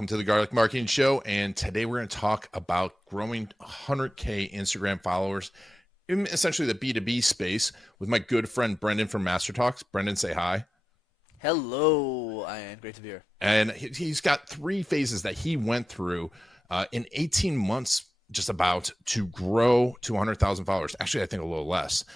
Welcome to the Garlic Marketing Show. And today we're going to talk about growing 100K Instagram followers in essentially the B2B space with my good friend Brenden from Master Talks. Brenden, say hi. Hello, Ian. Great to be here. And he's got 3 phases that he went through in 18 months, just about, to grow to 100,000 followers. Actually, I think a little less.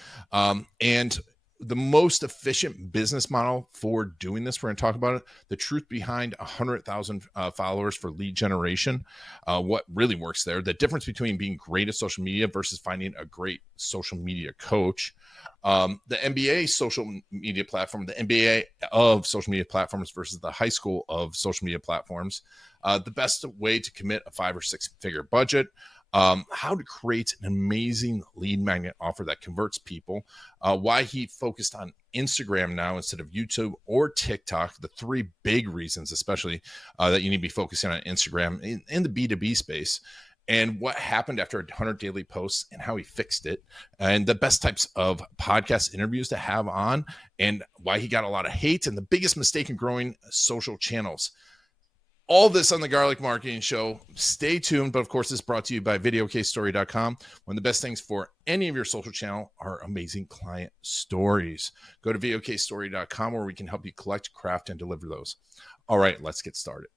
And the most efficient business model for doing this, we're going to talk about it, the truth behind 100,000 followers for lead generation, what really works there, the difference between being great at social media versus finding a great social media coach, the MBA social media platform, the MBA of social media platforms versus the high school of social media platforms, the best way to commit a 5 or 6 figure budget, how to create an amazing lead magnet offer that converts people, why he focused on Instagram now instead of YouTube or TikTok, the 3 big reasons, especially that you need to be focusing on Instagram in the B2B space, and what happened after 100 daily posts and how he fixed it, and the best types of podcast interviews to have on, and why he got a lot of hate, and the biggest mistake in growing social channels. All this on the Garlic Marketing Show. Stay tuned. But of course, this is brought to you by videocasestory.com. One of the best things for any of your social channel are amazing client stories. Go to videocasestory.com where we can help you collect, craft, and deliver those. All right, let's get started.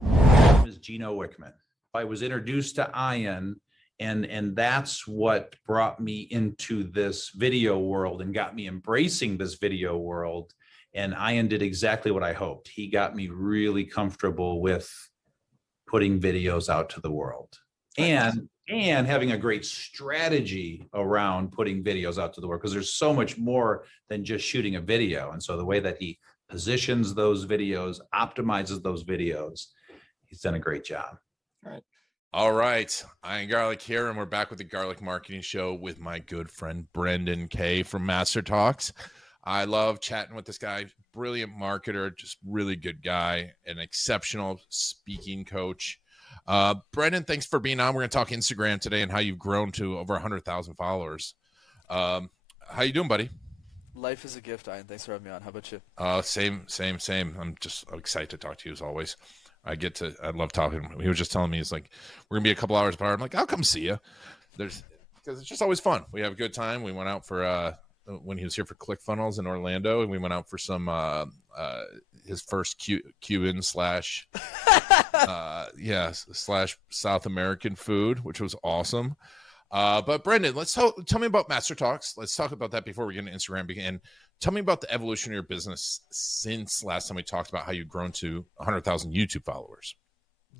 My name is Gino Wickman. I was introduced to Ian, and that's what brought me into this video world and got me embracing this video world. And Ian did exactly what I hoped. He got me really comfortable with putting videos out to the world and having a great strategy around putting videos out to the world, because there's so much more than just shooting a video. And so the way that he positions those videos, optimizes those videos, he's done a great job. All right. Ian Garlic here, and we're back with the Garlic Marketing Show with my good friend Brenden K from Master Talks. I love chatting with this guy, brilliant marketer, just really good guy, an exceptional speaking coach. Brenden, thanks for being on. We're going to talk Instagram today and how you've grown to over 100,000 followers. How you doing, buddy? Life is a gift, Ian. Thanks for having me on. How about you? Same. I'm just excited to talk to you as always. I love talking. He was just telling me, he's like, we're going to be a couple hours apart. I'm like, I'll come see you. Because it's just always fun. We have a good time. We went out for, when he was here for ClickFunnels in Orlando, and we went out for some his first Cuban slash South American food, which was awesome. But Brenden, tell me about Master Talks. Let's talk about that before we get into Instagram again. Tell me about the evolution of your business since last time we talked about how you've grown to 100,000 YouTube followers.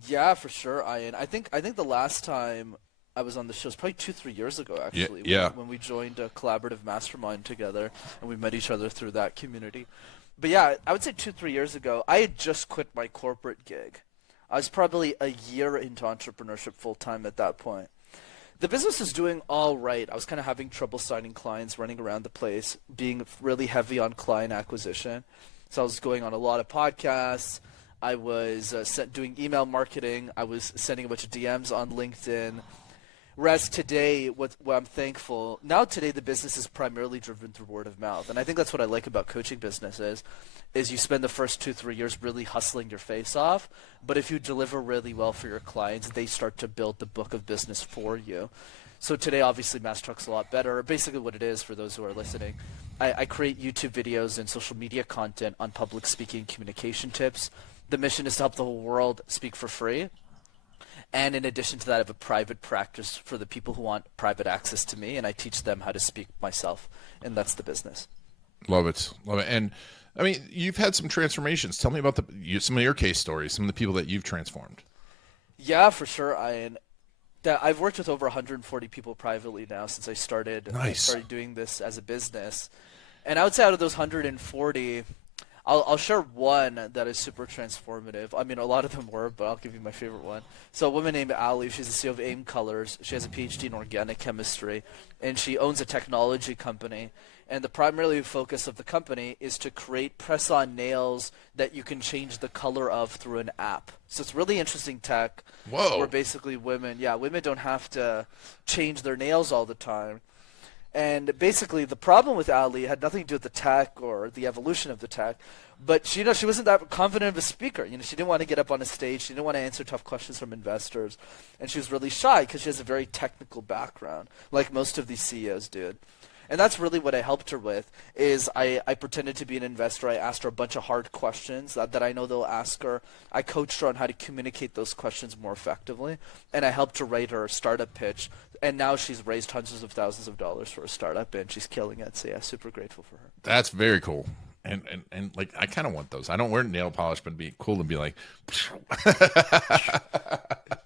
Yeah, for sure, Ian. I think the last time I was on the show was probably 2-3 years ago, actually. Yeah. When we joined a collaborative mastermind together, and we met each other through that community. But yeah, I would say 2-3 years ago, I had just quit my corporate gig. I was probably a year into entrepreneurship full time at that point. The business is doing all right. I was kind of having trouble signing clients, running around the place, being really heavy on client acquisition. So I was going on a lot of podcasts. I was doing email marketing. I was sending a bunch of DMs on LinkedIn. Whereas today, what I'm thankful, now today the business is primarily driven through word of mouth. And I think that's what I like about coaching businesses, is you spend the first 2-3 years really hustling your face off. But if you deliver really well for your clients, they start to build the book of business for you. So today, obviously, Master Talks a lot better. Basically what it is, for those who are listening, I create YouTube videos and social media content on public speaking communication tips. The mission is to help the whole world speak for free. And in addition to that, I have a private practice for the people who want private access to me, and I teach them how to speak myself, and that's the business. Love it. And I mean, you've had some transformations. Tell me about some of your case stories, some of the people that you've transformed. Yeah, for sure, Ian. I've worked with over 140 people privately now since I started. Nice. I started doing this as a business, and I would say out of those 140, I'll share one that is super transformative. I mean, a lot of them were, but I'll give you my favorite one. So a woman named Ali, she's the CEO of AIM Colors. She has a PhD in organic chemistry, and she owns a technology company. And the primary focus of the company is to create press-on nails that you can change the color of through an app. So it's really interesting tech. Whoa. Where basically women don't have to change their nails all the time. And basically the problem with Ali had nothing to do with the tech or the evolution of the tech, But she wasn't that confident of a speaker. She didn't want to get up on a stage. She didn't want to answer tough questions from investors, and she was really shy because she has a very technical background, like most of these CEOs do. And that's really what I helped her with. Is I pretended to be an investor. I asked her a bunch of hard questions that I know they'll ask her. I coached her on how to communicate those questions more effectively, and I helped her write her startup pitch. And now she's raised hundreds of thousands of dollars for a startup, and she's killing it. So yeah, super grateful for her. That's very cool. And like, I kind of want those. I don't wear nail polish, but it'd be cool to be like, Feel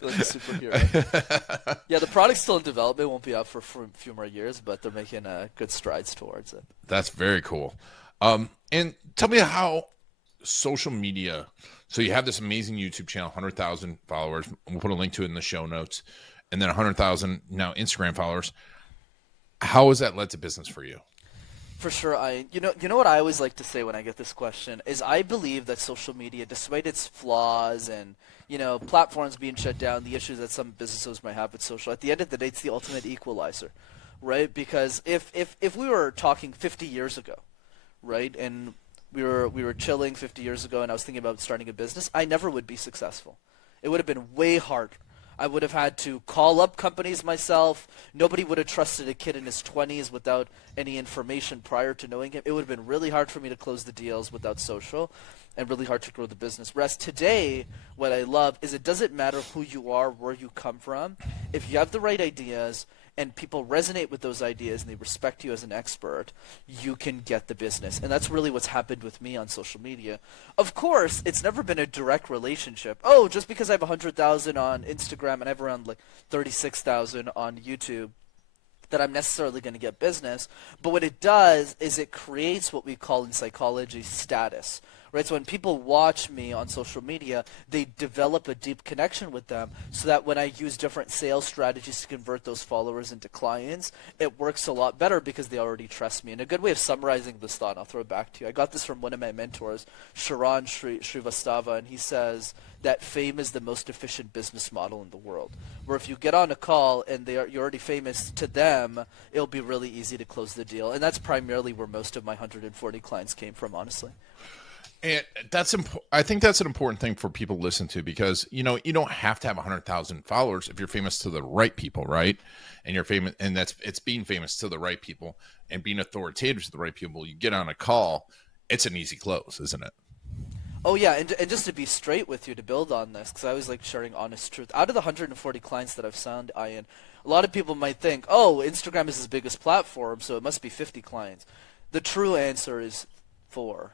like a superhero. Yeah, the product's still in development. It won't be out for a few more years, but they're making good strides towards it. That's very cool. And tell me how social media. So you have this amazing YouTube channel, 100,000 followers. We'll put a link to it in the show notes, and then 100,000 now Instagram followers. How has that led to business for you? For sure, you know what I always like to say when I get this question is I believe that social media, despite its flaws and platforms being shut down, the issues that some businesses might have with social, at the end of the day, it's the ultimate equalizer, right? Because if we were talking 50 years ago, right, and we were chilling 50 years ago, and I was thinking about starting a business, I never would be successful. It would have been way harder. I would have had to call up companies myself. Nobody would have trusted a kid in his 20s without any information prior to knowing him. It would have been really hard for me to close the deals without social, and really hard to grow the business. Whereas today, what I love is it doesn't matter who you are, where you come from. If you have the right ideas and people resonate with those ideas and they respect you as an expert, you can get the business. And that's really what's happened with me on social media. Of course, it's never been a direct relationship. Oh, just because I have 100,000 on Instagram and I have around like 36,000 on YouTube, that I'm necessarily going to get business. But what it does is it creates what we call in psychology status. Right? So when people watch me on social media, they develop a deep connection with them, so that when I use different sales strategies to convert those followers into clients, it works a lot better because they already trust me. And a good way of summarizing this thought, and I'll throw it back to you, I got this from one of my mentors, Sharon Srivastava, and he says that fame is the most efficient business model in the world. Where if you get on a call and you're already famous to them, it'll be really easy to close the deal. And that's primarily where most of my 140 clients came from, honestly. And I think that's an important thing for people to listen to, because you don't have to have 100,000 followers if you're famous to the right people, right? And you're famous, and it's being famous to the right people and being authoritative to the right people. You get on a call, it's an easy close, isn't it? Oh yeah, and just to be straight with you, to build on this, because I always like sharing honest truth. Out of the 140 clients that I've signed, Ian, a lot of people might think, oh, Instagram is his biggest platform, so it must be 50 clients. The true answer is 4.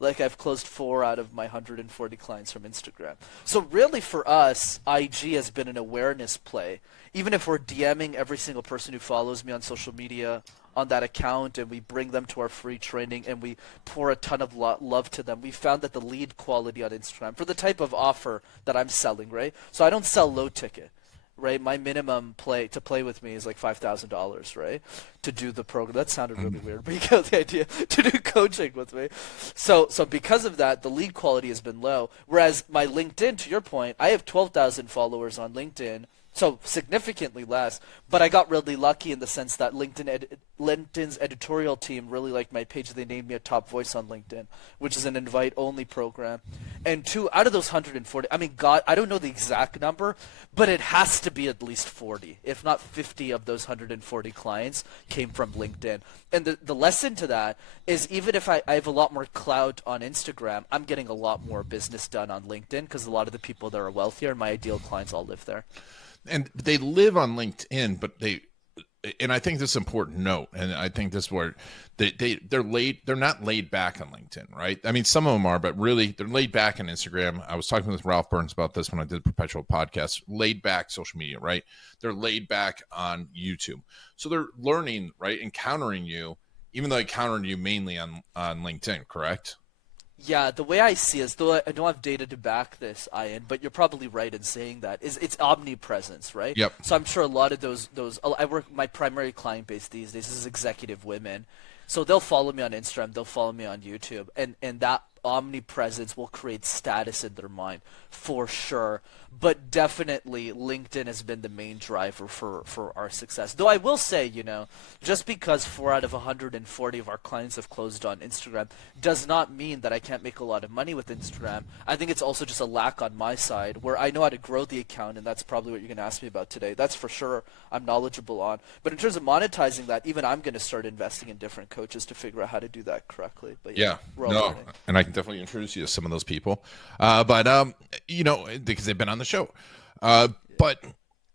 Like, I've closed 4 out of my 140 clients from Instagram. So really for us, IG has been an awareness play. Even if we're DMing every single person who follows me on social media on that account, and we bring them to our free training, and we pour a ton of love to them, we found that the lead quality on Instagram for the type of offer that I'm selling, right? So I don't sell low ticket. Right, my minimum to play with me is like $5,000, right? To do the program. That sounded really weird, but you get the idea. To do coaching with me. So because of that, the lead quality has been low. Whereas my LinkedIn, to your point, I have 12,000 followers on LinkedIn, so significantly less. But I got really lucky in the sense that LinkedIn's editorial team really liked my page. They named me a top voice on LinkedIn, which is an invite-only program. And 2 out of those 140, I mean, God, I don't know the exact number, but it has to be at least 40, if not 50 of those 140 clients came from LinkedIn. And the lesson to that is, even if I have a lot more clout on Instagram, I'm getting a lot more business done on LinkedIn, because a lot of the people that are wealthier and my ideal clients all live there. And they live on LinkedIn, but and I think this is an important note, and I think this is where they're not laid back on LinkedIn, right? I mean, some of them are, but really they're laid back on Instagram. I was talking with Ralph Burns about this when I did the Perpetual podcast. Laid back social media, right? They're laid back on YouTube. So they're learning, right? Encountering you, even though they encountered you mainly on LinkedIn, correct? Yeah, the way I see it, though I don't have data to back this, Ian, but you're probably right in saying that, is it's omnipresence, right? Yep. So I'm sure a lot of those my primary client base these days is executive women. So they'll follow me on Instagram, they'll follow me on YouTube, and that omnipresence will create status in their mind for sure. But definitely LinkedIn has been the main driver for our success. Though I will say, just because 4 out of 140 of our clients have closed on Instagram does not mean that I can't make a lot of money with Instagram. I think it's also just a lack on my side where I know how to grow the account, and that's probably what you're going to ask me about today. That's for sure I'm knowledgeable on. But in terms of monetizing that, even I'm going to start investing in different coaches to figure out how to do that correctly. But Yeah, we're all no, learning. and I can definitely introduce you to some of those people, because they've been on the show. But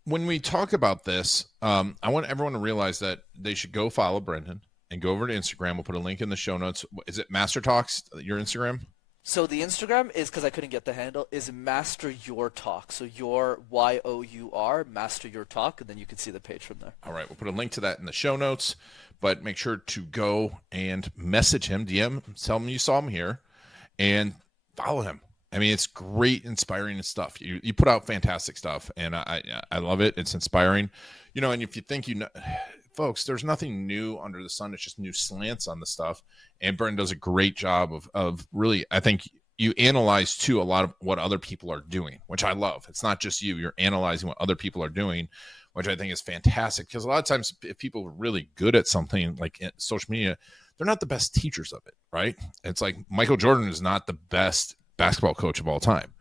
when we talk about this, I want everyone to realize that they should go follow Brenden and go over to Instagram. We'll put a link in the show notes. Is it Master Talks, your Instagram? So the Instagram is, because I couldn't get the handle, is Master Your Talk. So your YOUR, Master Your Talk, and then you can see the page from there. All right, we'll put a link to that in the show notes, but make sure to go and message him, DM, tell him you saw him here, and follow him. I mean, it's great, inspiring stuff. You put out fantastic stuff, and I love it. It's inspiring, and if you think folks, there's nothing new under the sun. It's just new slants on the stuff. And Brenden does a great job of really, I think you analyze too a lot of what other people are doing, which I love. It's not just you. You're analyzing what other people are doing, which I think is fantastic. Because a lot of times if people are really good at something like social media, they're not the best teachers of it, right? It's like Michael Jordan is not the best basketball coach of all time.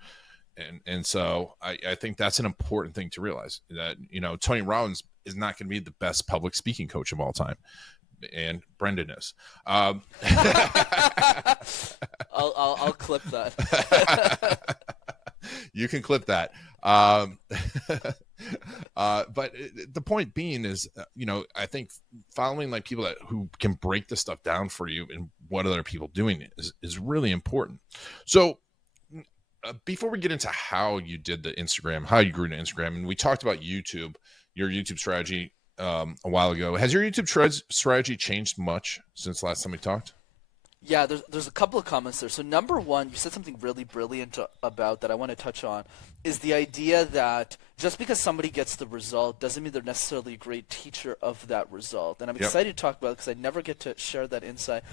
And so I think that's an important thing to realize, that, Tony Robbins is not going to be the best public speaking coach of all time. And Brenden is. I'll clip that. You can clip that. But the point being is, I think following like people who can break this stuff down for you and what other people doing is really important. So before we get into how you did the Instagram, how you grew to Instagram, and we talked about YouTube, your YouTube strategy a while ago. Has your YouTube strategy changed much since last time we talked? Yeah, there's a couple of comments there. So number one, you said something really brilliant about that I want to touch on, is the idea that just because somebody gets the result doesn't mean they're necessarily a great teacher of that result. And I'm excited to talk about it because I never get to share that insight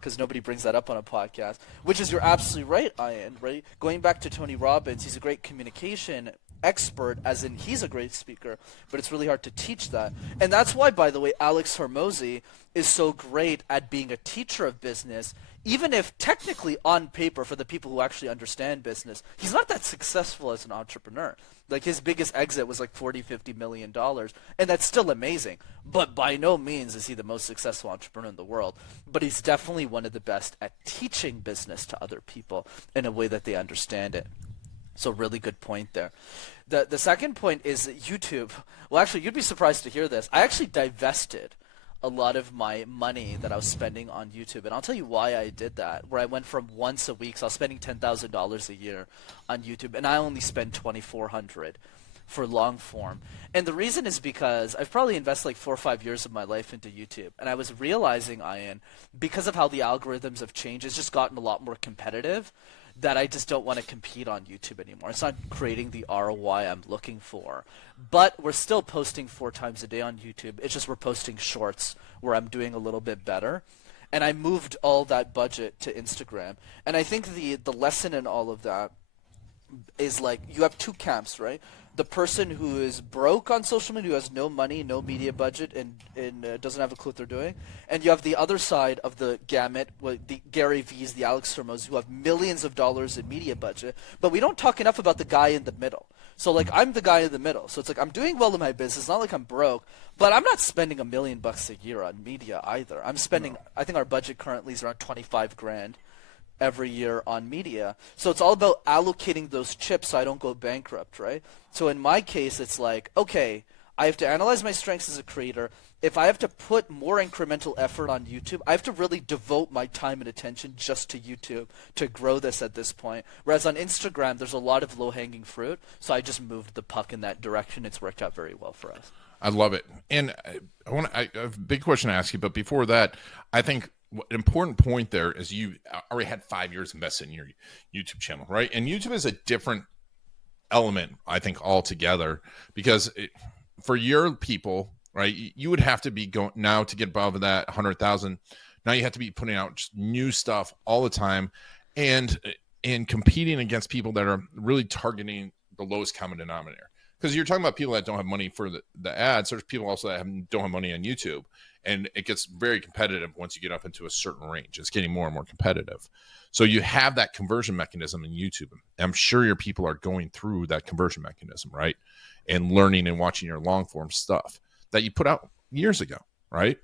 because nobody brings that up on a podcast, which is, you're absolutely right, Ian, right? Going back to Tony Robbins, he's a great communication expert, as in he's a great speaker, but it's really hard to teach that. And that's why, by the way, Alex Hormozi is so great at being a teacher of business, even if technically on paper, for the people who actually understand business, he's not that successful as an entrepreneur. Like, his biggest exit was like $40-50 million, and that's still amazing. But by no means is he the most successful entrepreneur in the world. But he's definitely one of the best at teaching business to other people in a way that they understand it. So really good point there. The second point is YouTube. Well, actually, you'd be surprised to hear this. I actually divested a lot of my money that I was spending on YouTube, and I'll tell you why I did that. Where I went from once a week, so I was spending $10,000 a year on YouTube, and I only spend $2,400 for long form. And the reason is because I've probably invested like 4 or 5 years of my life into YouTube, and I was realizing, Ian, because of how the algorithms have changed, it's just gotten a lot more competitive, that I just don't want to compete on YouTube anymore. It's not creating the ROI I'm looking for. But we're still posting 4 times a day on YouTube. It's just we're posting shorts where I'm doing a little bit better. And I moved all that budget to Instagram. And I think the lesson in all of that is, like, you have 2 camps, right? The person who is broke on social media, who has no money, no media budget, and doesn't have a clue what they're doing. And you have the other side of the gamut, the Gary V's, the Alex Hormozis, who have millions of dollars in media budget. But we don't talk enough about the guy in the middle. So, like, I'm the guy in the middle. So it's like I'm doing well in my business. It's not like I'm broke, but I'm not spending $1 million a year on media either. I'm spending, I think our budget currently is around 25 grand every year on media. So it's all about allocating those chips so I don't go bankrupt, right? So in my case, it's like, okay, I have to analyze my strengths as a creator. If I have to put more incremental effort on YouTube, I have to really devote my time and attention just to YouTube to grow this at this point. Whereas on Instagram, there's a lot of low-hanging fruit, so I just moved the puck in that direction. It's worked out very well for us. I love it. And I have a big question to ask you, but before that, I think an important point there is you already had 5 years invested in your YouTube channel, right? And YouTube is a different element, I think, altogether, because for your people, right, you would have to be going now to get above that 100,000. Now you have to be putting out just new stuff all the time. and competing against people that are really targeting the lowest common denominator. Because you're talking about people that don't have money for the ads. There's people also that don't have money on YouTube, and it gets very competitive once you get up into a certain range. It's getting more and more competitive. So you have that conversion mechanism in YouTube. I'm sure your people are going through that conversion mechanism, right? And learning and watching your long form stuff that you put out years ago, right?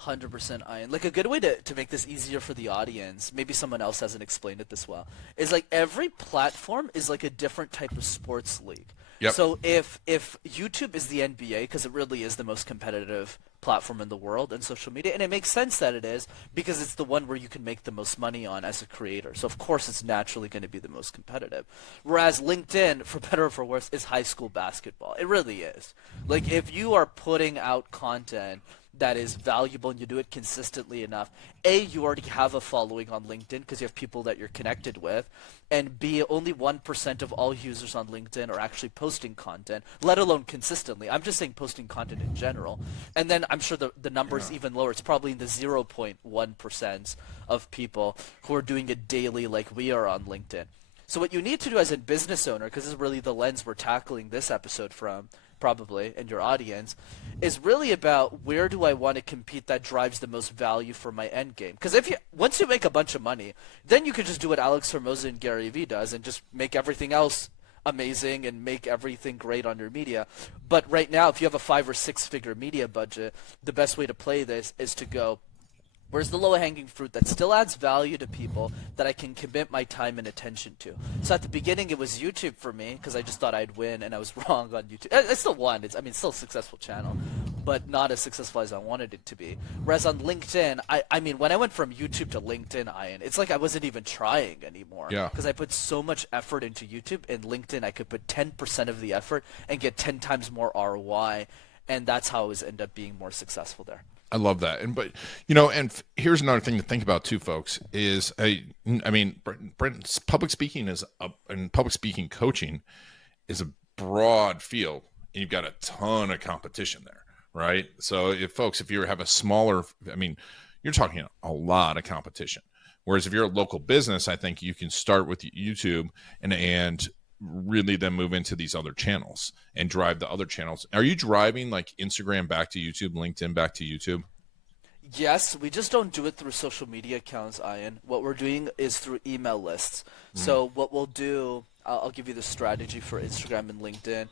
100% Ian. Like a good way to make this easier for the audience, maybe someone else hasn't explained it this well, is like every platform is like a different type of sports league. Yep. So if YouTube is the NBA, because it really is the most competitive platform in the world and social media, and it makes sense that it is because it's the one where you can make the most money on as a creator. So of course it's naturally going to be the most competitive. Whereas LinkedIn, for better or for worse, is high school basketball. It really is. Like if you are putting out content that is valuable and you do it consistently enough, A, you already have a following on LinkedIn because you have people that you're connected with, and B, only 1% of all users on LinkedIn are actually posting content, let alone consistently. I'm just saying posting content in general. And then I'm sure the number is even lower. It's probably in the 0.1% of people who are doing it daily like we are on LinkedIn. So what you need to do as a business owner, because this is really the lens we're tackling this episode from, probably, and your audience, is really about where do I want to compete that drives the most value for my end game. Because once you make a bunch of money, then you could just do what Alex Hermosa and Gary Vee does and just make everything else amazing and make everything great on your media. But right now, if you have a 5 or 6 figure media budget, the best way to play this is to go, where's the low-hanging fruit that still adds value to people that I can commit my time and attention to? So at the beginning, it was YouTube for me because I just thought I'd win, and I was wrong on YouTube. I still won. It's still a successful channel, but not as successful as I wanted it to be. Whereas on LinkedIn, I mean, when I went from YouTube to LinkedIn, it's like I wasn't even trying anymore. Yeah. Because I put so much effort into YouTube, and LinkedIn, I could put 10% of the effort and get 10 times more ROI, and that's how I was end up being more successful there. I love that. Here's another thing to think about too, folks, is Brenden's public speaking and public speaking coaching is a broad field, and you've got a ton of competition there, right? So if you have a smaller, you're talking a lot of competition. Whereas if you're a local business, I think you can start with YouTube and really then move into these other channels and drive the other channels. Are you driving like Instagram back to YouTube, LinkedIn back to YouTube? Yes, we just don't do it through social media accounts, Ian. What we're doing is through email lists. So what we'll do, I'll give you the strategy for Instagram and LinkedIn,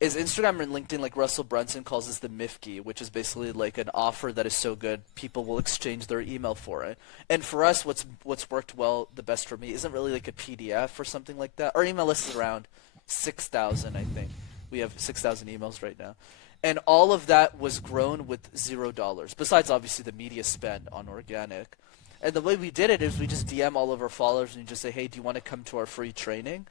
is Instagram and LinkedIn, like Russell Brunson calls this the MIFKI, which is basically like an offer that is so good people will exchange their email for it. And for us, what's worked well the best for me isn't really like a PDF or something like that. Our email list is around 6,000, I think. We have 6,000 emails right now. And all of that was grown with $0, besides obviously the media spend on organic. And the way we did it is we just DM all of our followers and you just say, hey, do you want to come to our free training?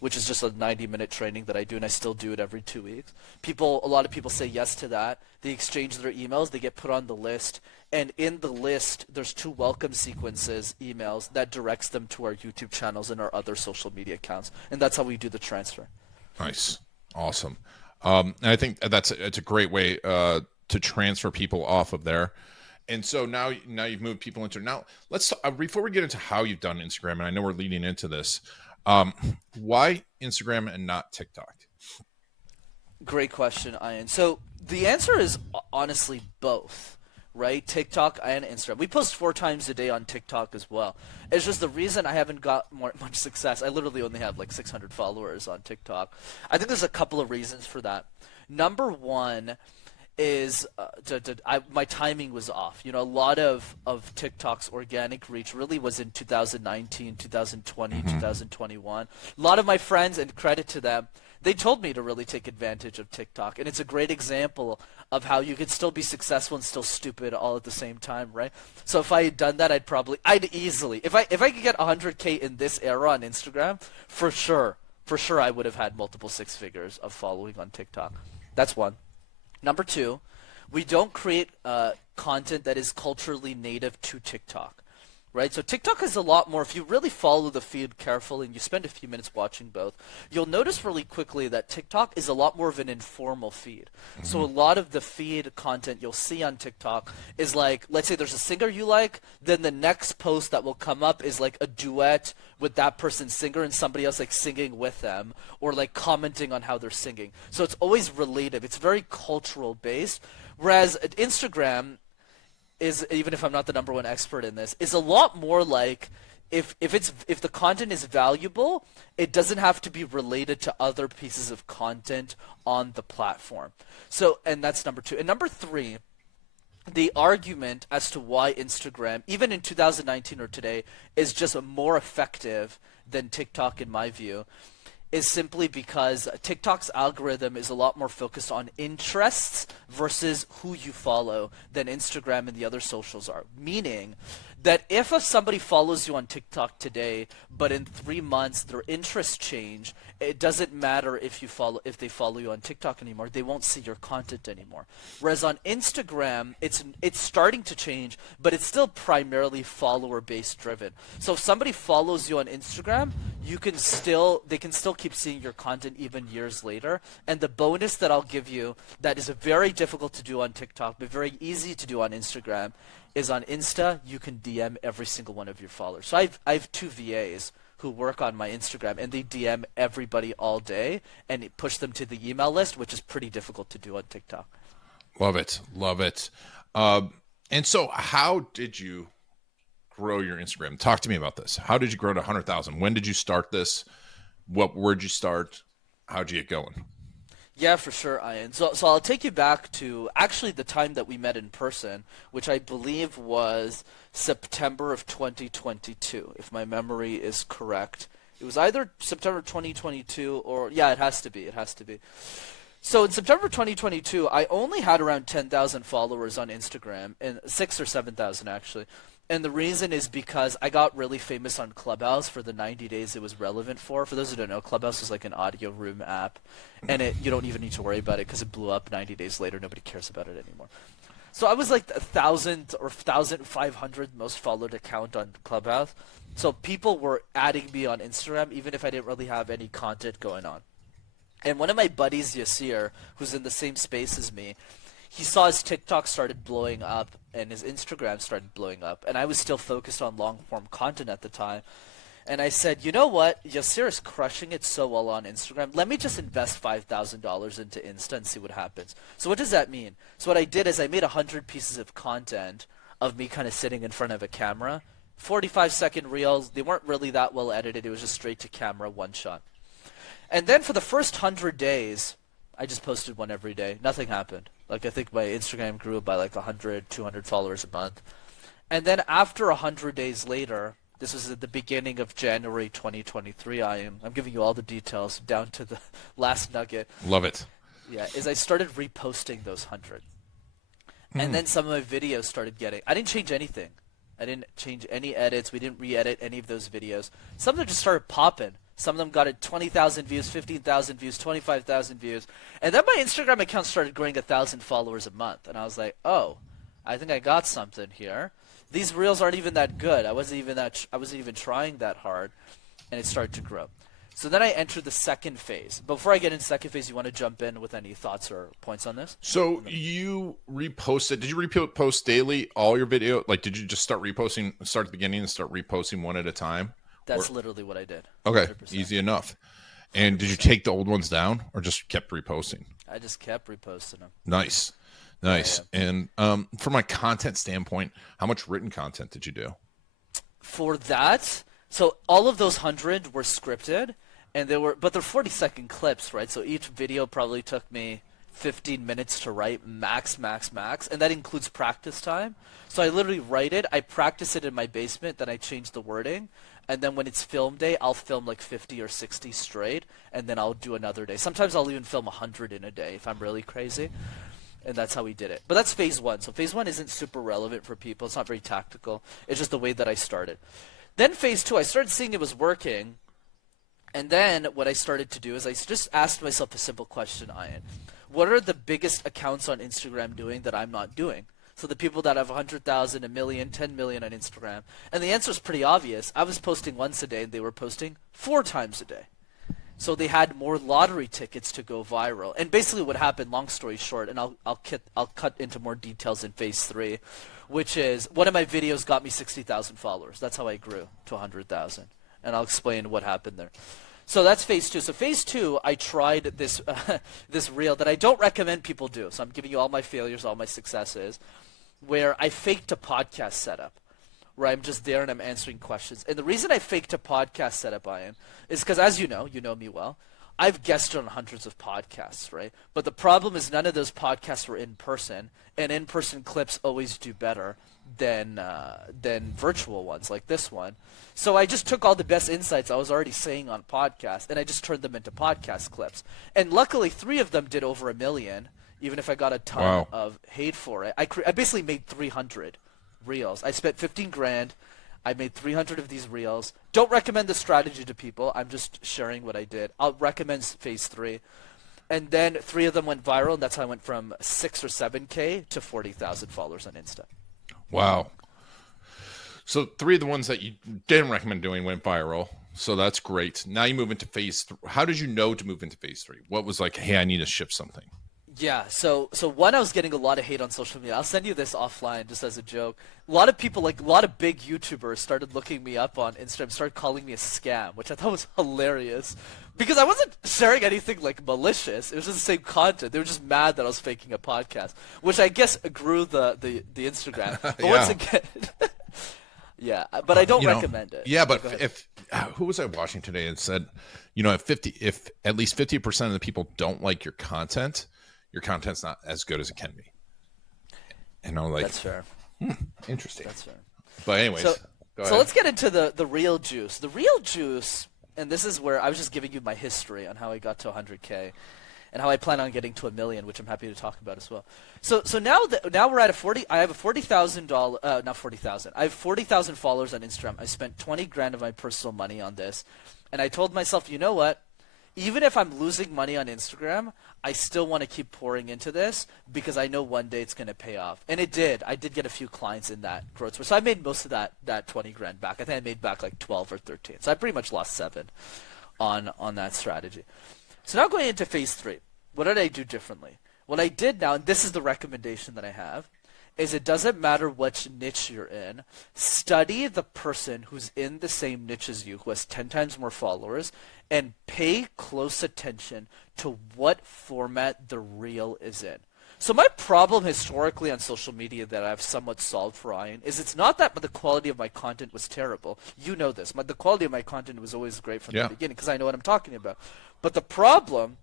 Which is just a 90-minute training that I do, and I still do it every 2 weeks. A lot of people say yes to that. They exchange their emails. They get put on the list. And in the list, there's 2 welcome sequences emails that directs them to our YouTube channels and our other social media accounts. And that's how we do the transfer. Nice. Awesome. And I think it's a great way to transfer people off of there. And so now you've moved people into, now let's before we get into how you've done Instagram, and I know we're leading into this, why Instagram and not TikTok? Great question, Ian. So the answer is honestly both, right? TikTok and Instagram. We post 4 times a day on TikTok as well. It's just the reason I haven't got much success. I literally only have like 600 followers on TikTok. I think there's a couple of reasons for that. Number one is my timing was off. A lot of TikTok's organic reach really was in 2019, 2020, 2021. A lot of my friends, and credit to them, they told me to really take advantage of TikTok. And it's a great example of how you could still be successful and still stupid all at the same time, right? So if I had done that, I'd easily, if I could get 100K in this era on Instagram, for sure I would have had multiple 6 figures of following on TikTok. That's one. Number 2, we don't create content that is culturally native to TikTok, right? So TikTok is a lot more, if you really follow the feed carefully and you spend a few minutes watching both, you'll notice really quickly that TikTok is a lot more of an informal feed. So a lot of the feed content you'll see on TikTok is like, let's say there's a singer you like, then the next post that will come up is like a duet with that person's singer and somebody else like singing with them, or like commenting on how they're singing. So it's always related. It's very cultural based. Whereas Instagram is, even if I'm not the number one expert in this, is a lot more like, if the content is valuable, it doesn't have to be related to other pieces of content on the platform. So, and that's number two. And number three, the argument as to why Instagram, even in 2019 or today, is just more effective than TikTok in my view, is simply because TikTok's algorithm is a lot more focused on interests versus who you follow than Instagram and the other socials are. Meaning that if somebody follows you on TikTok today, but in 3 months their interests change, it doesn't matter if they follow you on TikTok anymore. They won't see your content anymore. Whereas on Instagram, it's starting to change, but it's still primarily follower-based driven. So if somebody follows you on Instagram, they can still keep seeing your content even years later. And the bonus that I'll give you that is very difficult to do on TikTok, but very easy to do on Instagram, is on Insta, you can DM every single one of your followers. So I have 2 VAs who work on my Instagram, and they DM everybody all day and push them to the email list, which is pretty difficult to do on TikTok. Love it. Love it. And so how did you grow your Instagram? Talk to me about this. How did you grow to 100,000? When did you start this? Where'd you start? How'd you get going? Yeah, for sure, Ian. So I'll take you back to actually the time that we met in person, which I believe was September of 2022, if my memory is correct. It was either September 2022 or, yeah, it has to be. It has to be. So in September 2022, I only had around 10,000 followers on Instagram, and 6 or 7,000 actually. And the reason is because I got really famous on Clubhouse for the 90 days it was relevant for. For those who don't know, Clubhouse is like an audio room app, and you don't even need to worry about it because it blew up 90 days later. Nobody cares about it anymore. So I was like 1,000 or 1,500 most followed account on Clubhouse. So people were adding me on Instagram even if I didn't really have any content going on. And one of my buddies, Yasir, who's in the same space as me, he saw his TikTok started blowing up and his Instagram started blowing up, and I was still focused on long-form content at the time. And I said, you know what? Yasir is crushing it so well on Instagram. Let me just invest $5,000 into Insta and see what happens. So what does that mean? So what I did is I made 100 pieces of content of me kind of sitting in front of a camera, 45-second reels. They weren't really that well edited. It was just straight to camera, one shot. And then for the first 100 days, I just posted one every day. Nothing happened. Like, I think my Instagram grew by like 100, 200 followers a month. And then after 100 days later, this was at the beginning of January 2023, I'm giving you all the details down to the last nugget. Love it. Yeah, is I started reposting those 100. And then some of my videos started getting, I didn't change anything. I didn't change any edits. We didn't re-edit any of those videos. Some of them just started popping. Some of them got it 20,000 views, 15,000 views, 25,000 views. And then my Instagram account started growing 1,000 followers a month. And I was like, oh, I think I got something here. These reels aren't even that good. I wasn't even trying that hard. And it started to grow. So then I entered the second phase. Before I get into second phase, you want to jump in with any thoughts or points on this? So you reposted, did you repost daily all your video? Like, did you just start at the beginning and start reposting one at a time? That's literally what I did. Okay, 100%. easy enough. And did you take the old ones down or just kept reposting? I just kept reposting them. Nice. Yeah. And from a content standpoint, how much written content did you do? For that, so all of those 100 were scripted, and they're 40-second clips, right? So each video probably took me 15 minutes to write, max, and that includes practice time. So I literally write it, I practice it in my basement, then I change the wording, and then when it's film day, I'll film like 50 or 60 straight, and then I'll do another day. Sometimes I'll even film 100 in a day if I'm really crazy, and that's how we did it. But that's phase one. So phase one isn't super relevant for people. It's not very tactical. It's just the way that I started. Then phase two, I started seeing it was working, and then what I started to do is I just asked myself a simple question, Ian. What are the biggest accounts on Instagram doing that I'm not doing? So the people that have 100,000, a million, 10 million on Instagram. And the answer is pretty obvious. I was posting once a day and they were posting 4 times a day. So they had more lottery tickets to go viral. And basically what happened, long story short, and I'll cut into more details in phase 3, which is one of my videos got me 60,000 followers. That's how I grew to 100,000. And I'll explain what happened there. So that's phase 2. So phase 2, I tried this this reel that I don't recommend people do. So I'm giving you all my failures, all my successes, where I faked a podcast setup, where I'm just there and I'm answering questions. And the reason I faked a podcast setup, Ian, is because, as you know me well, I've guested on hundreds of podcasts, right? But the problem is none of those podcasts were in person, and in-person clips always do better than virtual ones like this one. So I just took all the best insights I was already saying on podcasts, and I just turned them into podcast clips. And luckily, 3 of them did over 1 million, even if I got a ton of hate for it. I basically made 300 reels. I spent 15 grand. I made 300 of these reels. Don't recommend the strategy to people. I'm just sharing what I did. I'll recommend phase 3. And then 3 of them went viral, and that's how I went from 6 or 7K to 40,000 followers on Insta. Wow. So 3 of the ones that you didn't recommend doing went viral. So that's great. Now you move into phase 3. How did you know to move into phase 3? What was like, hey, I need to shift something? Yeah, so one, I was getting a lot of hate on social media. I'll send you this offline just as a joke. A lot of people, like a lot of big YouTubers, started looking me up on Instagram, started calling me a scam, which I thought was hilarious. Because I wasn't sharing anything like malicious. It was just the same content. They were just mad that I was faking a podcast, which I guess grew the Instagram. But once again, yeah, but I don't recommend it. Yeah, but if who was I watching today and said, if at least 50% of the people don't like your content's not as good as it can be. And I'm like, that's fair. Interesting. That's fair. But anyways, so go ahead. Let's get into the real juice. The real juice, and this is where I was just giving you my history on how I got to 100K and how I plan on getting to 1 million, which I'm happy to talk about as well. So now we're at I have a $40,000, not 40,000. I have 40,000 followers on Instagram. I spent 20 grand of my personal money on this. And I told myself, you know what? Even if I'm losing money on Instagram, I still want to keep pouring into this because I know one day it's going to pay off. And it did. I did get a few clients in that growth spurt. So I made most of that 20 grand back. I think I made back like 12 or 13. So I pretty much lost 7 on that strategy. So now going into phase 3, what did I do differently? What I did now, and this is the recommendation that I have, is it doesn't matter which niche you're in. Study the person who's in the same niche as you, who has 10 times more followers, and pay close attention to what format the reel is in. So my problem historically on social media that I've somewhat solved for Ian is it's not that the quality of my content was terrible. You know this. The quality of my content was always great from the beginning because I know what I'm talking about. But the problem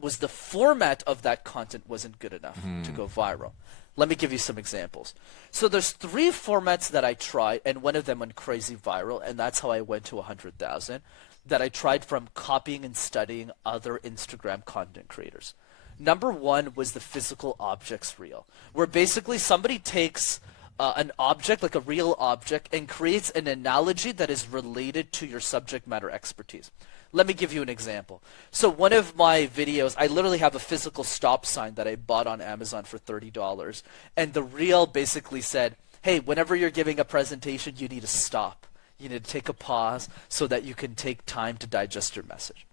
was the format of that content wasn't good enough to go viral. Let me give you some examples. So there's 3 formats that I tried, and one of them went crazy viral, and that's how I went to 100,000, that I tried from copying and studying other Instagram content creators. Number 1 was the physical objects reel, where basically somebody takes an object, like a real object, and creates an analogy that is related to your subject matter expertise. Let me give you an example. So one of my videos, I literally have a physical stop sign that I bought on Amazon for $30. And the reel basically said, hey, whenever you're giving a presentation, you need to stop. You need to take a pause so that you can take time to digest your message.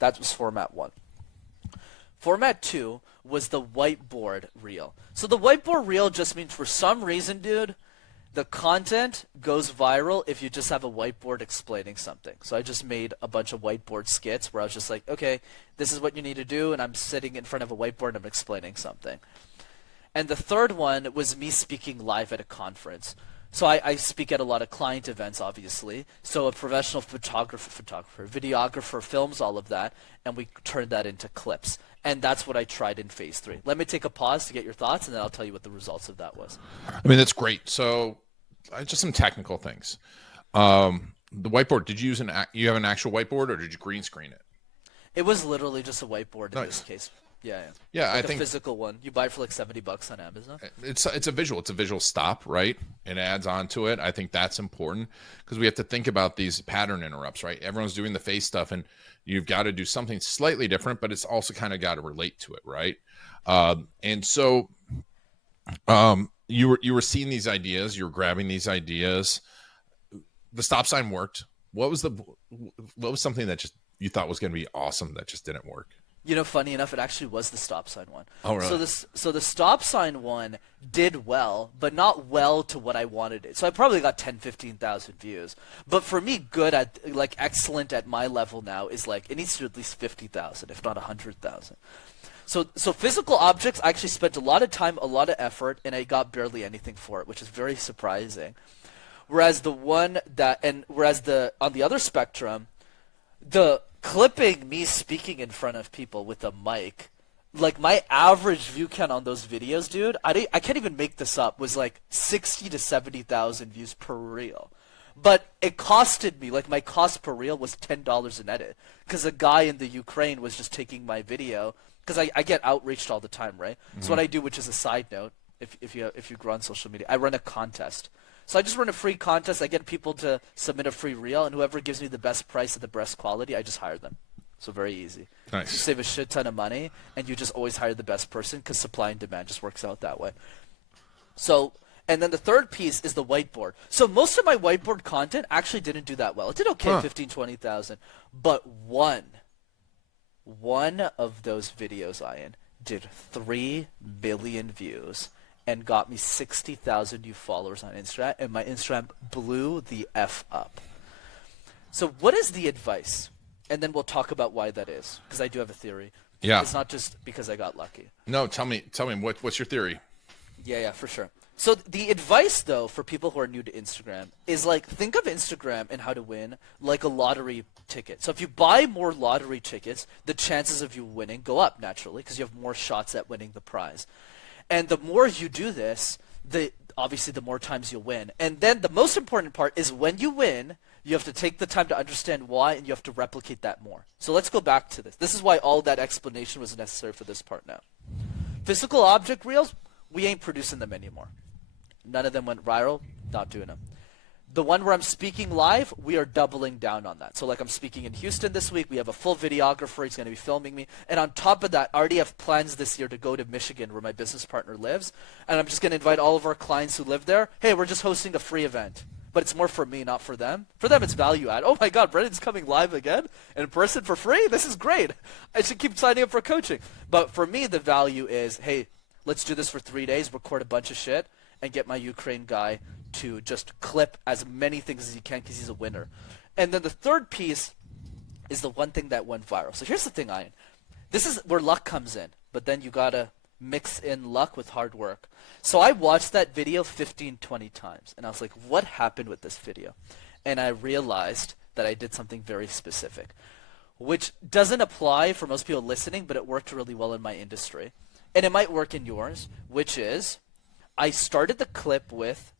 That was format 1. Format 2 was the whiteboard reel. So the whiteboard reel just means for some reason, dude, the content goes viral if you just have a whiteboard explaining something. So I just made a bunch of whiteboard skits where I was just like, okay, this is what you need to do, and I'm sitting in front of a whiteboard and I'm explaining something. And the third one was me speaking live at a conference. So I speak at a lot of client events, obviously. So a professional photographer, videographer, films all of that, and we turned that into clips. And that's what I tried in phase 3. Let me take a pause to get your thoughts, and then I'll tell you what the results of that was. I mean, that's great. So just some technical things. The whiteboard, did you use you have an actual whiteboard, or did you green screen it? It was literally just a whiteboard in this case. Yeah, like I think a physical one. You buy it for like $70 on Amazon. It's a visual stop, right? It adds on to it. I think that's important because we have to think about these pattern interrupts, right? Everyone's doing the face stuff, and you've got to do something slightly different, but it's also kind of got to relate to it, right? And so you were seeing these ideas, you were grabbing these ideas. The stop sign worked. What was something that just you thought was going to be awesome that just didn't work? You know, funny enough, it actually was the stop sign one. Oh, really? So the stop sign one did well, but not well to what I wanted it. So I probably got 10, 15,000 views. But for me, good at, like, excellent at my level now is like, it needs to at least 50,000, if not 100,000. So physical objects, I actually spent a lot of time, a lot of effort, and I got barely anything for it, which is very surprising. Whereas on the other spectrum, the clipping me speaking in front of people with a mic, like my average view count on those videos, dude, I can't even make this up, was like 60 to 70,000 views per reel. But it costed me, like my cost per reel was $10 an edit, because a guy in the Ukraine was just taking my video, because I get outreached all the time, right? Mm-hmm. So what I do, which is a side note, if you grow on social media, I run a contest. So I just run a free contest. I get people to submit a free reel, and whoever gives me the best price and the best quality, I just hire them. So very easy. Nice. You save a shit ton of money, and you just always hire the best person because supply and demand just works out that way. So, and then the third piece is the whiteboard. So most of my whiteboard content actually didn't do that well. It did okay, 15, 20,000. But one of those videos, Ian, did 3 billion views and got me 60,000 new followers on Instagram, and my Instagram blew the F up. So what is the advice? And then we'll talk about why that is, because I do have a theory. Yeah. It's not just because I got lucky. No, tell me what's your theory? Yeah, for sure. So the advice, though, for people who are new to Instagram is, like, think of Instagram and how to win like a lottery ticket. So if you buy more lottery tickets, the chances of you winning go up naturally because you have more shots at winning the prize. And the more you do this, obviously the more times you'll win. And then the most important part is when you win, you have to take the time to understand why, and you have to replicate that more. So let's go back to this. This is why all that explanation was necessary for this part now. Physical object reels, we ain't producing them anymore. None of them went viral, not doing them. The one where I'm speaking live, we are doubling down on that. So like I'm speaking in Houston this week. We have a full videographer. He's going to be filming me. And on top of that, I already have plans this year to go to Michigan where my business partner lives. And I'm just going to invite all of our clients who live there. Hey, we're just hosting a free event. But it's more for me, not for them. For them, it's value add. Oh my God, Brendan's coming live again in person for free? This is great. I should keep signing up for coaching. But for me, the value is, hey, let's do this for 3 days, record a bunch of shit, and get my Ukraine guy to just clip as many things as he can because he's a winner. And then the third piece is the one thing that went viral. So here's the thing, Ian. This is where luck comes in, but then you got to mix in luck with hard work. So I watched that video 15, 20 times, and I was like, what happened with this video? And I realized that I did something very specific, which doesn't apply for most people listening, but it worked really well in my industry. And it might work in yours, which is I started the clip with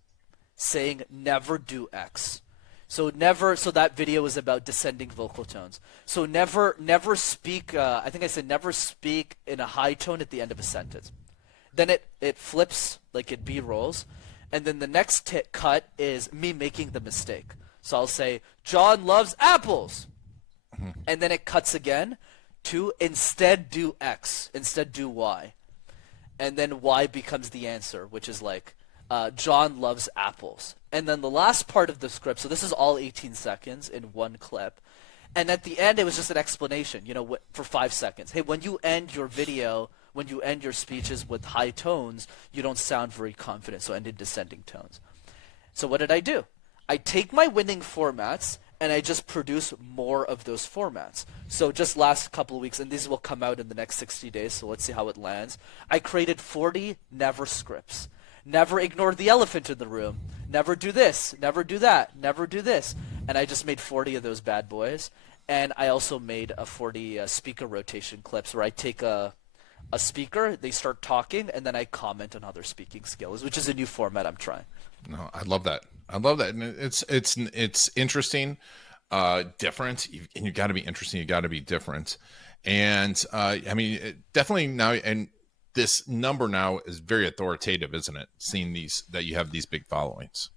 saying never do X. So that video was about descending vocal tones. So never speak, I think I said never speak in a high tone at the end of a sentence. Then it flips, like it B-rolls. And then the next cut is me making the mistake. So I'll say, John loves apples. Mm-hmm. And then it cuts again to instead do X, instead do Y. And then Y becomes the answer, which is like, John loves apples. And then the last part of the script, so this is all 18 seconds in one clip. And at the end, it was just an explanation, for 5 seconds. Hey, when you end your video, when you end your speeches with high tones, you don't sound very confident, so end in descending tones. So what did I do? I take my winning formats, and I just produce more of those formats. So just last couple of weeks, and these will come out in the next 60 days, so let's see how it lands. I created 40 never scripts. Never ignore the elephant in the room. Never do this. Never do that. Never do this. And I just made 40 of those bad boys. And I also made a 40 speaker rotation clips where I take a speaker, they start talking, and then I comment on how their speaking skills, which is a new format I'm trying. No, I love that. And it's interesting, different, and you got to be interesting. You got to be different. And definitely now, and this number now is very authoritative, isn't it? Seeing that you have these big followings.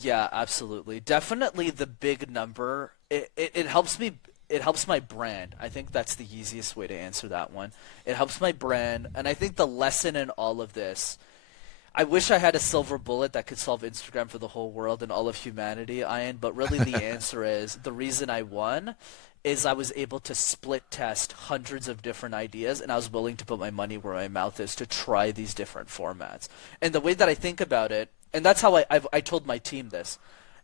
Yeah, absolutely. Definitely the big number. It helps me. It helps my brand. I think that's the easiest way to answer that one. It helps my brand. And I think the lesson in all of this, I wish I had a silver bullet that could solve Instagram for the whole world and all of humanity, Ian, but really the answer is the reason I won is I was able to split test hundreds of different ideas, and I was willing to put my money where my mouth is to try these different formats. And the way that I think about it, and that's how I told my team this,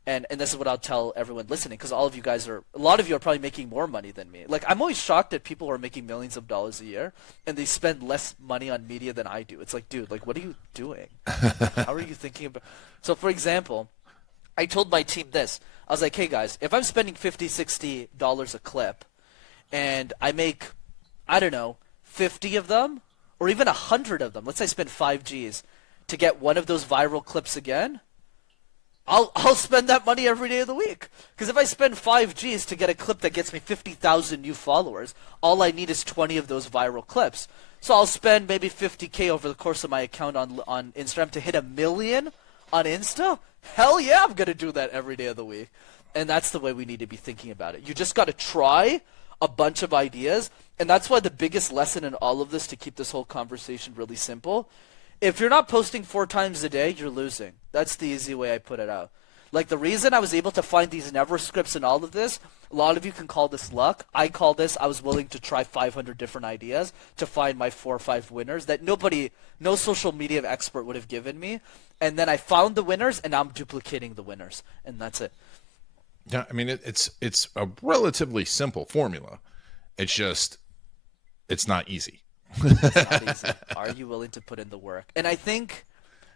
and this is what I'll tell everyone listening, because all of you guys are, a lot of you are probably making more money than me. Like, I'm always shocked at people who are making millions of dollars a year, and they spend less money on media than I do. It's like, dude, like, what are you doing? How are you thinking about? So, for example, I told my team this. I was like, hey guys, if I'm spending $50, $60 a clip, and I make, I don't know, 50 of them, or even 100 of them, let's say I spend 5 Gs to get one of those viral clips again, I'll spend that money every day of the week. Because if I spend 5 Gs to get a clip that gets me 50,000 new followers, all I need is 20 of those viral clips. So I'll spend maybe 50K over the course of my account on Instagram to hit 1 million on Insta. Hell yeah, I'm going to do that every day of the week. And that's the way we need to be thinking about it. You just got to try a bunch of ideas. And that's why the biggest lesson in all of this, to keep this whole conversation really simple, if you're not posting 4 times a day, you're losing. That's the easy way I put it out. Like, the reason I was able to find these never scripts and all of this, a lot of you can call this luck. I call this, I was willing to try 500 different ideas to find my 4 or 5 winners that no social media expert would have given me. And then I found the winners, and now I'm duplicating the winners. And that's it. Yeah, I mean, it's a relatively simple formula. It's just, it's not easy. It's not easy. Are you willing to put in the work? And I think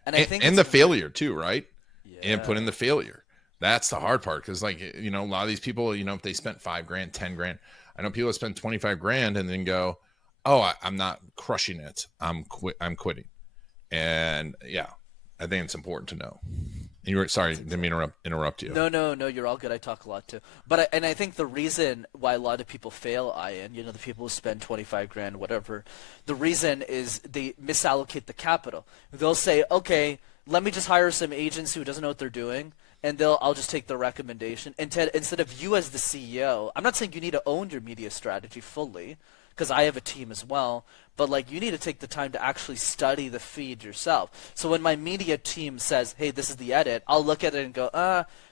and the failure too, right? Yeah. And put in the failure. That's the hard part, because, like, you know, a lot of these people, you know, if they spent $5 grand, 10 grand, I know people that spend 25 grand and then go, oh, I'm not crushing it. I'm quitting. And yeah, I think it's important to know. You were sorry, didn't mean to interrupt you. No, you're all good. I talk a lot too. But I think the reason why a lot of people fail, Ian, you know, the people who spend 25 grand, whatever, the reason is they misallocate the capital. They'll say, okay, let me just hire some agents who doesn't know what they're doing, and I'll just take their recommendation. Instead of you as the CEO, I'm not saying you need to own your media strategy fully, because I have a team as well, but like, you need to take the time to actually study the feed yourself. So when my media team says, hey, this is the edit, I'll look at it and go,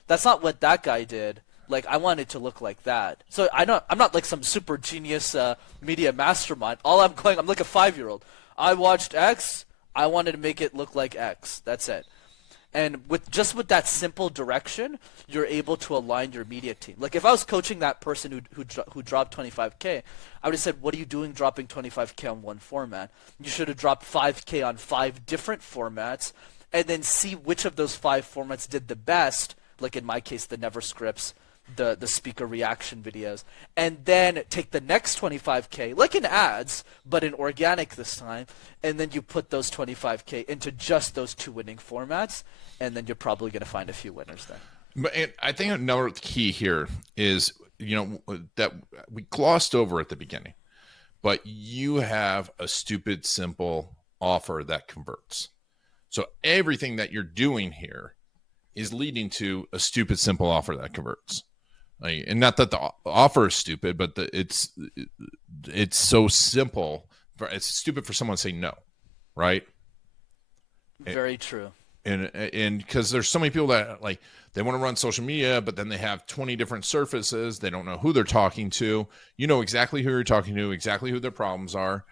that's not what that guy did. Like, I want it to look like that. So I'm not like some super genius media mastermind. I'm like a 5-year-old. I watched X, I wanted to make it look like X. That's it. And with that simple direction, you're able to align your media team. Like, if I was coaching that person who dropped 25K, I would have said, what are you doing dropping 25K on one format? You should have dropped 5K on 5 different formats, and then see which of those 5 formats did the best, like in my case, the never scripts, the speaker reaction videos, and then take the next 25K, like in ads, but in organic this time, and then you put those 25K into just those 2 winning formats, and then you're probably going to find a few winners there. But I think another key here is, you know, that we glossed over at the beginning, but you have a stupid, simple offer that converts. So everything that you're doing here is leading to a stupid, simple offer that converts. Like, and not that the offer is stupid, but it's so simple. It's stupid for someone to say no, right? Very true. And because there's so many people that, like, they want to run social media, but then they have 20 different surfaces. They don't know who they're talking to. You know exactly who you're talking to, exactly who their problems are,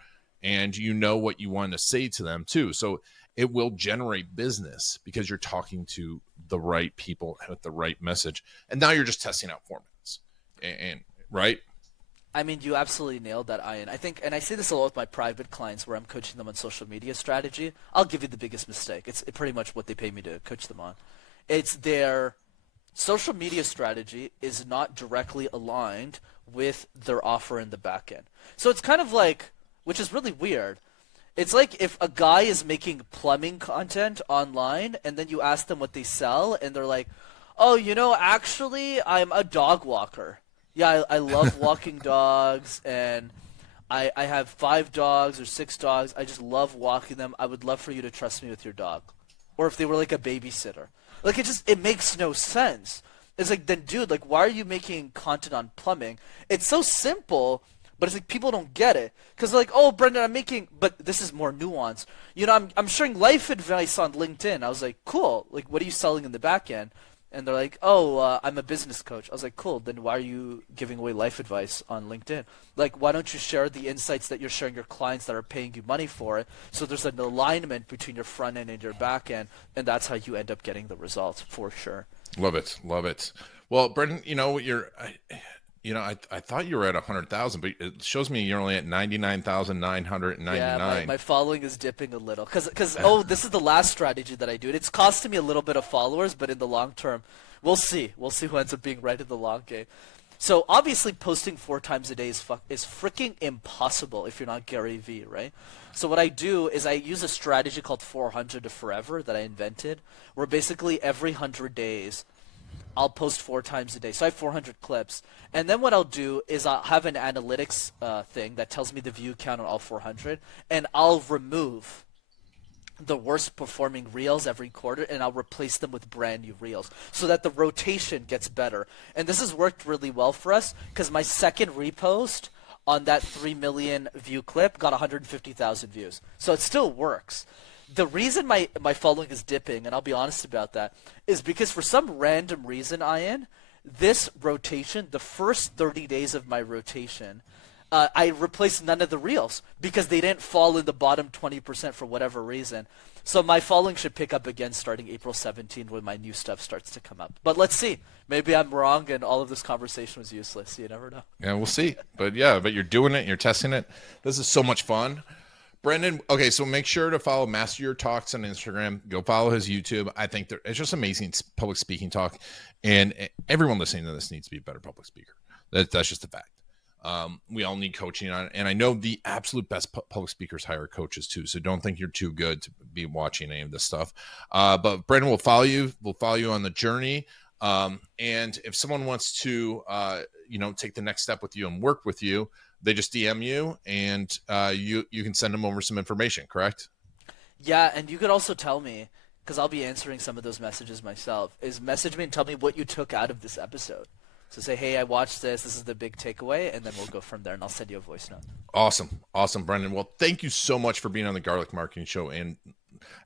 and you know what you want to say to them too. So it will generate business because you're talking to the right people with the right message. And now you're just testing out formats. And right? I mean, you absolutely nailed that, Ian. I think, and I say this a lot with my private clients where I'm coaching them on social media strategy. I'll give you the biggest mistake. It's pretty much what they pay me to coach them on. It's their social media strategy is not directly aligned with their offer in the back end. So it's kind of like, which is really weird. It's like if a guy is making plumbing content online and then you ask them what they sell and they're like, oh, you know, actually, I'm a dog walker. Yeah, I love walking dogs, and I have 5 dogs or 6 dogs. I just love walking them. I would love for you to trust me with your dog. Or if they were like a babysitter. Like, it makes no sense. It's like, then dude, like, why are you making content on plumbing? It's so simple, But it's like people don't get it because like, oh, Brenden, I'm making, but this is more nuanced. You know, I'm sharing life advice on LinkedIn. I was like, cool. Like, what are you selling in the back end? And they're like, oh, I'm a business coach. I was like, cool. Then why are you giving away life advice on LinkedIn? Like, why don't you share the insights that you're sharing your clients that are paying you money for it? So there's an alignment between your front end and your back end, and that's how you end up getting the results for sure. Love it. Love it. Well, Brenden, I thought you were at 100,000, but it shows me you're only at 99,999. Yeah, my following is dipping a little because this is the last strategy that I do. It's costing me a little bit of followers, but in the long term, we'll see. We'll see who ends up being right in the long game. So obviously, posting 4 times a day is freaking impossible if you're not Gary Vee, right? So what I do is I use a strategy called 400 to forever that I invented, where basically every 100 days I'll post 4 times a day. So I have 400 clips. And then what I'll do is I'll have an analytics thing that tells me the view count on all 400. And I'll remove the worst performing reels every quarter, and I'll replace them with brand new reels so that the rotation gets better. And this has worked really well for us because my second repost on that 3 million view clip got 150,000 views. So it still works. The reason my following is dipping, and I'll be honest about that, is because for some random reason, Ian, this rotation, the first 30 days of my rotation, I replaced none of the reels because they didn't fall in the bottom 20% for whatever reason. So my following should pick up again starting April 17th when my new stuff starts to come up. But let's see. Maybe I'm wrong and all of this conversation was useless. You never know. Yeah, we'll see. But you're doing it. You're testing it. This is so much fun. Brenden, okay, so make sure to follow Master Your Talks on Instagram. Go follow his YouTube. I think it's just amazing public speaking talk, and everyone listening to this needs to be a better public speaker. That's just a fact. We all need coaching on it, and I know the absolute best public speakers hire coaches too. So don't think you're too good to be watching any of this stuff. But Brenden will follow you. We'll follow you on the journey. And if someone wants to, take the next step with you and work with you, they just DM you, and you can send them over some information, correct? Yeah, and you could also tell me, because I'll be answering some of those messages myself, is message me and tell me what you took out of this episode. So say, hey, I watched this. This is the big takeaway, and then we'll go from there, and I'll send you a voice note. Awesome, Brenden. Well, thank you so much for being on the Garlic Marketing Show, and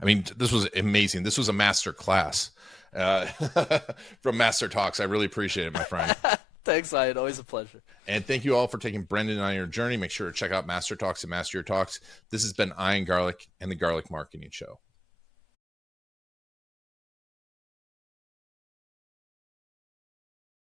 I mean, this was amazing. This was a master class from Master Talks. I really appreciate it, my friend. Thanks, Ian. Always a pleasure. And thank you all for taking Brenden on your journey. Make sure to check out Master Talks and Master Your Talks. This has been Ian Garlic and the Garlic Marketing Show.